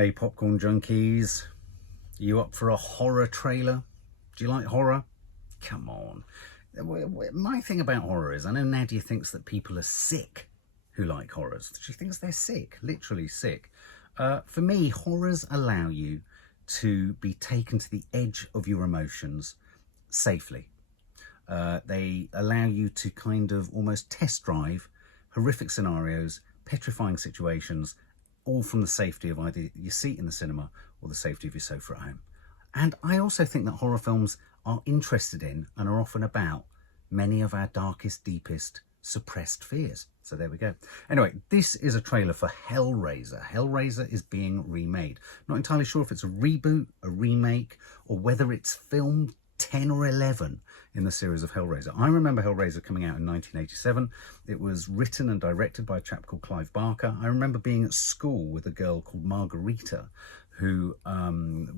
Hey popcorn junkies, you up for a horror trailer? Do you like horror? Come on. My thing about horror is, I know Nadia thinks that people are sick who like horrors. She thinks they're sick, literally sick. For me, horrors allow you to be taken to the edge of your emotions safely. They allow you to kind of almost test drive horrific scenarios, petrifying situations, all from the safety of either your seat in the cinema or the safety of your sofa at home. And I also think that horror films are interested in and are often about many of our darkest, deepest, suppressed fears. So there we go. Anyway, this is a trailer for Hellraiser. Hellraiser is being remade. Not entirely sure if it's a reboot, a remake, or whether it's film 10 or 11 in the series of Hellraiser. I remember Hellraiser coming out in 1987. It was written and directed by a chap called Clive Barker. I remember being at school with a girl called Margarita who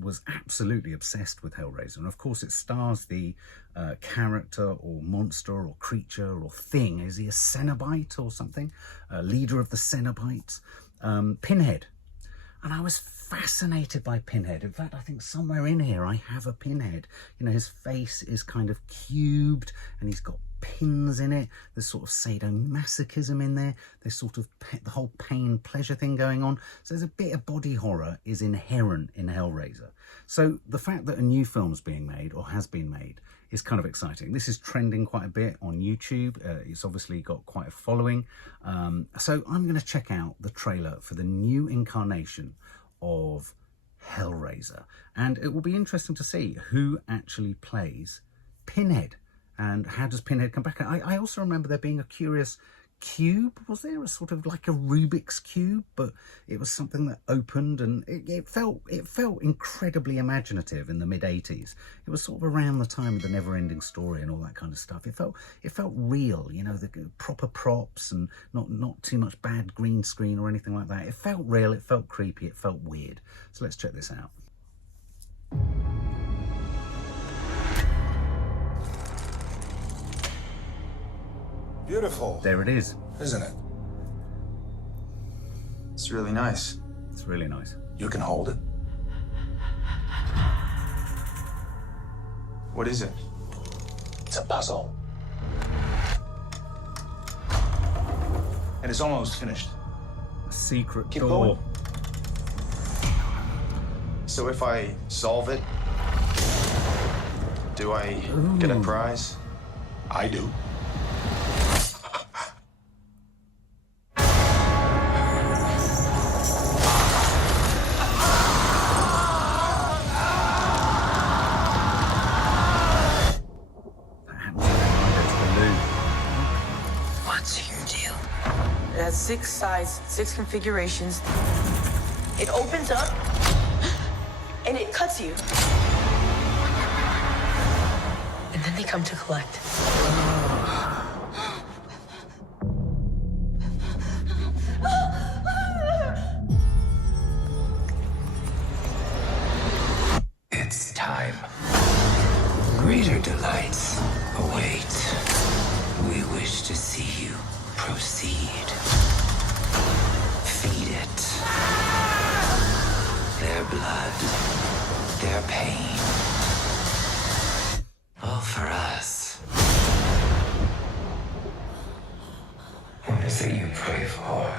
was absolutely obsessed with Hellraiser. And of course it stars the character or monster or creature or thing. Is he a Cenobite or something? Leader of the Cenobites. Pinhead. And I was fascinated by Pinhead. In fact, I think somewhere in here I have a Pinhead. You know, his face is kind of cubed and he's got pins in it. There's sort of sadomasochism in there. There's sort of the whole pain pleasure thing going on. So there's a bit of body horror is inherent in Hellraiser. So the fact that a new film's being made or has been made is kind of exciting. This is trending quite a bit on YouTube. It's obviously got quite a following. So I'm going to check out the trailer for the new incarnation of Hellraiser. And it will be interesting to see who actually plays Pinhead. And how does Pinhead come back? I also remember there being a curious cube. Was there a sort of like a Rubik's cube, but it was something that opened, and it felt incredibly imaginative in the mid-80s. It was sort of around the time of the Never-Ending Story and all that kind of stuff. It felt real, you know, the proper props and not too much bad green screen or anything like that. It felt real, it felt creepy, it felt weird. So let's check this out. Beautiful. There it is. Isn't it? It's really nice. It's really nice. You can hold it. What is it? It's a puzzle. And it's almost finished. A secret Keep door. going. So if I solve it, do I get a prize? I do. What's your deal? It has 6 sides, 6 configurations. It opens up and it cuts you. And then they come to collect. It's time. Greater delights await. We wish to see you proceed. Feed it. Their blood, their pain. All for us. What is it you pray for?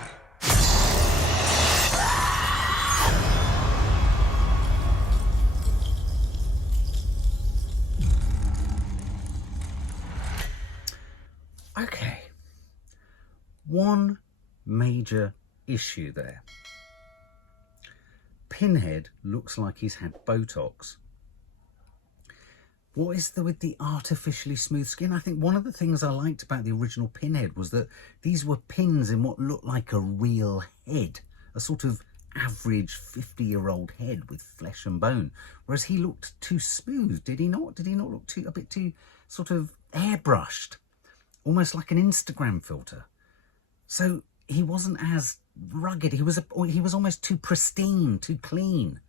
Okay, one major issue there. Pinhead looks like he's had Botox. What is with the artificially smooth skin? I think one of the things I liked about the original Pinhead was that these were pins in what looked like a real head, a sort of average 50-year-old head with flesh and bone, whereas he looked too smooth, did he not? Did he not look a bit too sort of airbrushed? Almost like an Instagram filter. So he wasn't as rugged. He was almost too pristine, too clean.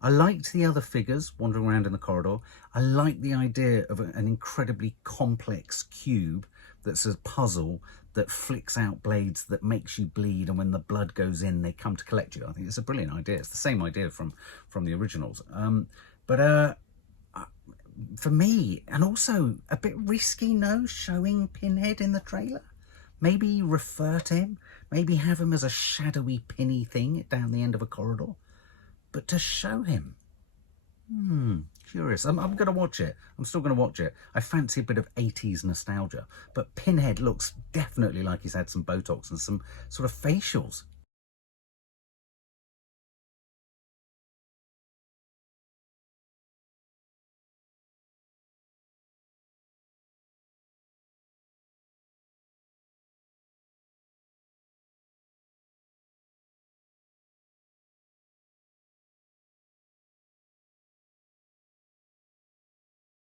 I liked the other figures wandering around in the corridor. I liked the idea of an incredibly complex cube that's a puzzle that flicks out blades that makes you bleed, and when the blood goes in, they come to collect you. I think it's a brilliant idea. It's the same idea from the originals. But for me, and also a bit risky, no, showing Pinhead in the trailer. Maybe refer to him, maybe have him as a shadowy pinny thing down the end of a corridor. But to show him, curious. I'm going to watch it. I'm still going to watch it. I fancy a bit of 80s nostalgia. But Pinhead looks definitely like he's had some Botox and some sort of facials